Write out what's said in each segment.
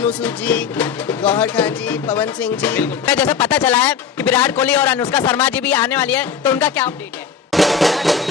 सोनू सूद जी, गौहर खान जी, पवन सिंह जी। जैसे पता चला है कि विराट कोहली और अनुष्का शर्मा जी भी आने वाली है, तो उनका क्या अपडेट है?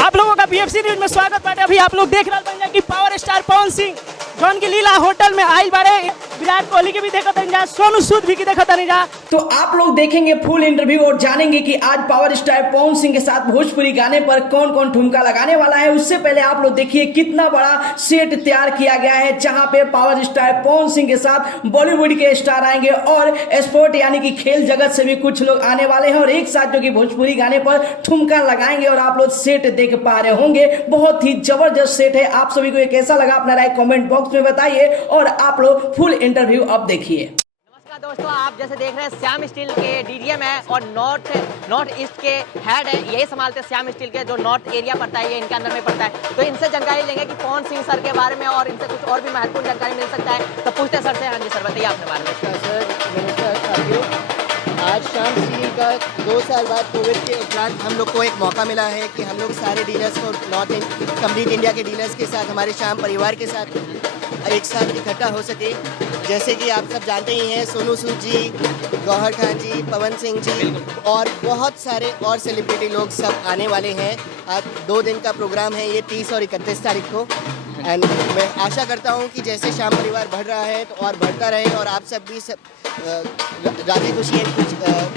आप लोगों का बीएफसी न्यूज में स्वागत बाटे। अभी आप लोग देख रहे हैं कि पावर स्टार पवन सिंह जौन की लीला होटल में आइल बारे, विराट कोहली के भी देखा था, सोनू सूद भी की देखा था। तो आप लोग देखेंगे फुल इंटरव्यू और जानेंगे कि आज पावर स्टार पवन सिंह के साथ भोजपुरी गाने पर कौन कौन ठुमका लगाने वाला है। उससे पहले आप लोग देखिए कितना बड़ा सेट तैयार किया गया है, जहां पे पावर स्टार पवन सिंह के साथ बॉलीवुड के स्टार आएंगे और स्पोर्ट यानी कि खेल जगत से भी कुछ लोग आने वाले हैं और एक साथ जो कि भोजपुरी गाने पर ठुमका लगाएंगे। और आप लोग सेट देख पा रहे होंगे, बहुत ही जबरदस्त सेट है। आप सभी को ये कैसा लगा अपना राय कमेंट बॉक्स में बताइए और आप लोग फुल इंटरव्यू अब देखिए। नमस्कार दोस्तों, आप जैसे देख रहे हैं श्याम स्टील के डीडीएम है और नॉर्थ ईस्ट के हेड है, यही संभालते हैं श्याम स्टील के जो नॉर्थ एरिया पड़ता है, ये इनके अंदर में पड़ता है। तो इनसे जानकारी लेंगे कि पवन सिंह सर के बारे में और इनसे कुछ और भी महत्वपूर्ण जानकारी मिल सकता है। तो पूछते हैं सर से। हाँ जी सर, बताइए अपने बारे में। सर नमस्कार साथियों, आज श्याम स्टील का 2 साल बाद कोविड के उपरांत हम लोग को एक मौका मिला है कि हम लोग सारे डीलर्स को कंप्लीट इंडिया के डीलर्स के साथ, हमारे श्याम परिवार के साथ एक साथ इकट्ठा हो सके। जैसे कि आप सब जानते ही हैं, सोनू सूद जी, गौहर खान जी, पवन सिंह जी और बहुत सारे और सेलिब्रिटी लोग सब आने वाले हैं। आज 2 दिन का प्रोग्राम है, ये 30 और 31 तारीख को। एंड मैं आशा करता हूँ कि जैसे श्याम परिवार बढ़ रहा है तो और बढ़ता रहे और आप सब भी राजी खुशी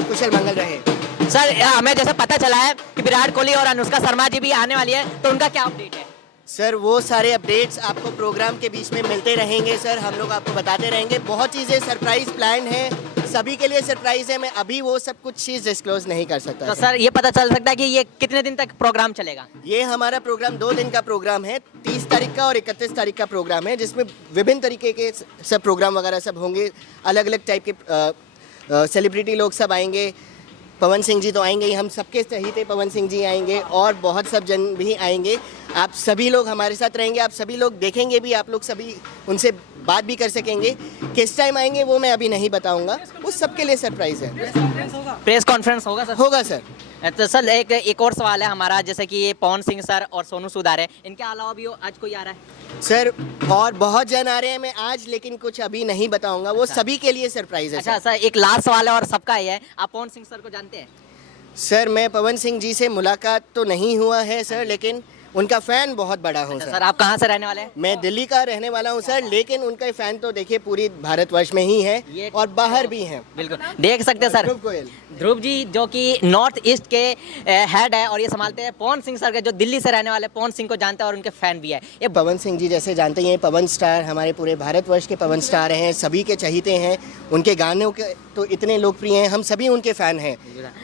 कुशल मंगल रहे। सर हमें जैसे पता चला है कि विराट कोहली और अनुष्का शर्मा जी भी आने वाली है, तो उनका क्या अपडेट है? सर वो सारे अपडेट्स आपको प्रोग्राम के बीच में मिलते रहेंगे सर, हम लोग आपको बताते रहेंगे। बहुत चीज़ें सरप्राइज प्लान है, सभी के लिए सरप्राइज है। मैं अभी वो सब कुछ चीज़ डिस्क्लोज नहीं कर सकता। तो सर ये पता चल सकता है कि ये कितने दिन तक प्रोग्राम चलेगा? ये हमारा प्रोग्राम 2 दिन का प्रोग्राम है, 30 तारीख का और 31 तारीख का प्रोग्राम है, जिसमें विभिन्न तरीके के सब प्रोग्राम वगैरह सब होंगे। अलग अलग टाइप के सेलिब्रिटी लोग सब आएंगे। पवन सिंह जी तो आएंगे ही, हम सबके चहीते पवन सिंह जी आएंगे और बहुत सब जन भी आएंगे। आप सभी लोग हमारे साथ रहेंगे, आप सभी लोग देखेंगे भी, आप लोग सभी उनसे बात भी कर सकेंगे। किस टाइम आएंगे वो मैं अभी नहीं बताऊंगा, वो सबके लिए सरप्राइज है। प्रेस कॉन्फ्रेंस होगा सर? होगा सर। तो सर एक और सवाल है हमारा, जैसे कि ये पवन सिंह सर और सोनू सूद आ रहे हैं, इनके अलावा भी आज कोई आ रहा है? सर और बहुत जन आ रहे हैं, मैं आज लेकिन कुछ अभी नहीं बताऊंगा, वो सभी के लिए सरप्राइज है। अच्छा सर, एक लास्ट सवाल है और सबका ये है, आप पवन सिंह सर को जानते हैं? सर मैं पवन सिंह जी से मुलाकात तो नहीं हुआ है सर, लेकिन उनका फ़ैन बहुत बड़ा हूँ सर। सर आप कहाँ से रहने वाले हैं? मैं दिल्ली का रहने वाला हूँ सर, लेकिन उनका फ़ैन तो देखिए पूरी भारतवर्ष में ही है और बाहर भी हैं। बिल्कुल देख सकते हैं सर। ध्रुव जी जो कि नॉर्थ ईस्ट के हेड है और ये संभालते हैं पवन सिंह सर के, जो दिल्ली से रहने वाले पवन सिंह को जानते हैं और उनके फ़ैन भी है। ये पवन सिंह जी जैसे जानते ही हैं, पवन स्टार हमारे पूरे भारतवर्ष के पवन स्टार हैं, सभी के चहीते हैं। उनके गानों के तो इतने लोकप्रिय हैं, हम सभी उनके फ़ैन हैं।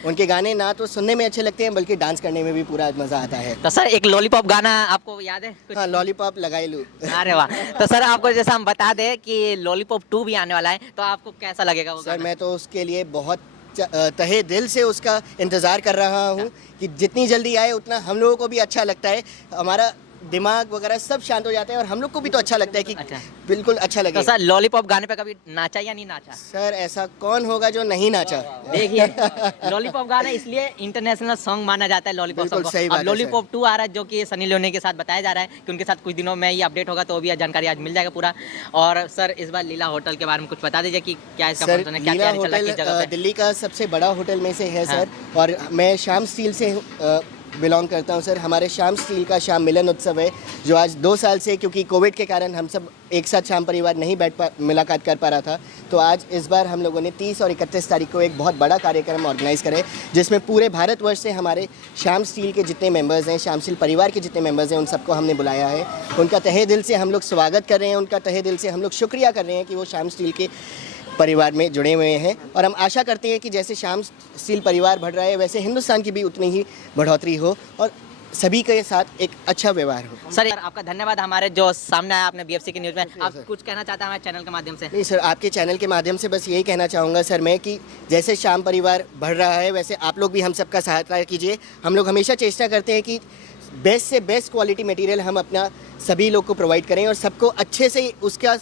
उनके गाने ना तो सुनने में अच्छे लगते हैं बल्कि डांस करने में भी पूरा मज़ा आता है। तो सर एक लॉलीपॉप गाना आपको याद है? हाँ, लॉलीपॉप लगाई लूँ। अरे वाह। तो सर आपको जैसा हम बता दें कि लॉलीपॉप 2 भी आने वाला है, तो आपको कैसा लगेगा वो सर गाना? मैं तो उसके लिए बहुत तहे दिल से उसका इंतज़ार कर रहा हूँ कि जितनी जल्दी आए उतना हम लोगों को भी अच्छा लगता है, हमारा दिमाग वगैरह सब शांत हो जाता है और हम लोग को भी तो अच्छा लगता है कि बिल्कुल अच्छा लगे। तो सर लॉलीपॉप गाने पे कभी नाचा या नहीं नाचा? सर ऐसा कौन होगा जो नहीं नाचा? देखिए लॉलीपॉप गाना इसलिए इंटरनेशनल सॉन्ग माना जाता है लॉलीपॉप सॉन्ग को। सही बात अब लॉलीपॉप 2 आ रहा है, जो कि सनी लियोनी के साथ बताया जा रहा है कि उनके साथ कुछ दिनों में ये अपडेट होगा, तो वो भी जानकारी आज मिल जाएगा पूरा। और सर इस बार लीला होटल के बारे में कुछ बता दीजिए कि क्या इसका फंक्शन है, क्या क्या चल रहा है, किस जगह पे? दिल्ली का सबसे बड़ा होटल में से है सर, और मैं श्याम स्टील से बिलोंग करता हूं सर। हमारे श्याम स्टील का श्याम मिलन उत्सव है, जो आज 2 साल से, क्योंकि कोविड के कारण हम सब एक साथ श्याम परिवार नहीं मुलाकात कर पा रहा था, तो आज इस बार हम लोगों ने 30 और 31 तारीख को एक बहुत बड़ा कार्यक्रम ऑर्गेनाइज़ करे, जिसमें पूरे भारतवर्ष से हमारे श्याम स्टील के जितने मेंबर्स हैं, श्याम स्टील परिवार के जितने मेंबर्स हैं, उन सबको हमने बुलाया है। उनका तहे दिल से हम लोग स्वागत कर रहे हैं, उनका तहे दिल से हम लोग शुक्रिया कर रहे हैं कि वो श्याम स्टील के परिवार में जुड़े हुए हैं। और हम आशा करते हैं कि जैसे श्याम स्टील परिवार बढ़ रहा है, वैसे हिंदुस्तान की भी उतनी ही बढ़ोतरी हो और सभी के साथ एक अच्छा व्यवहार हो। सर आपका धन्यवाद, हमारे जो सामने आया आपने बीएफसी की न्यूज़ में। आप कुछ कहना चाहते हैं हमारे चैनल के माध्यम से? नहीं सर, आपके चैनल के माध्यम से बस यही कहना चाहूँगा सर मैं कि जैसे श्याम परिवार बढ़ रहा है, वैसे आप लोग भी हम सबका सहायता कीजिए। हम लोग हमेशा चेष्टा करते हैं कि बेस्ट से बेस्ट क्वालिटी मटेरियल हम अपना सभी लोग को प्रोवाइड करें और सबको अच्छे से उसका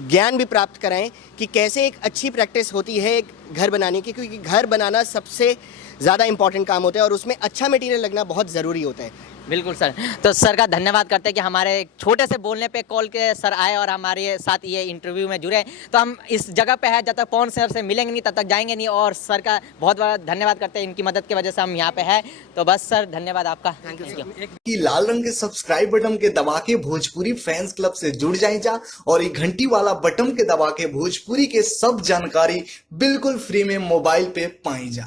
ज्ञान भी प्राप्त कराएं कि कैसे एक अच्छी प्रैक्टिस होती है, एक घर बनाने की, क्योंकि घर बनाना सबसे ज़्यादा इंपॉर्टेंट काम होता है और उसमें अच्छा मटेरियल लगना बहुत ज़रूरी होता है। बिल्कुल सर। तो सर का धन्यवाद करते हैं कि हमारे एक छोटे से बोलने पे कॉल के सर आए और हमारे साथ ये इंटरव्यू में जुड़े। तो हम इस जगह पे है, जब तक पवन सर से मिलेंगे नहीं तब तक जाएंगे नहीं, और सर का बहुत बहुत धन्यवाद करते हैं, इनकी मदद की वजह से हम यहाँ पे हैं। तो बस सर धन्यवाद आपका। Thank you. कि लाल रंग के सब्सक्राइब बटन के दबा के भोजपुरी फैंस क्लब से जुड़ जाए जा, और ये घंटी वाला बटन के दबा के भोजपुरी के सब जानकारी बिल्कुल फ्री में मोबाइल पे पाई जा।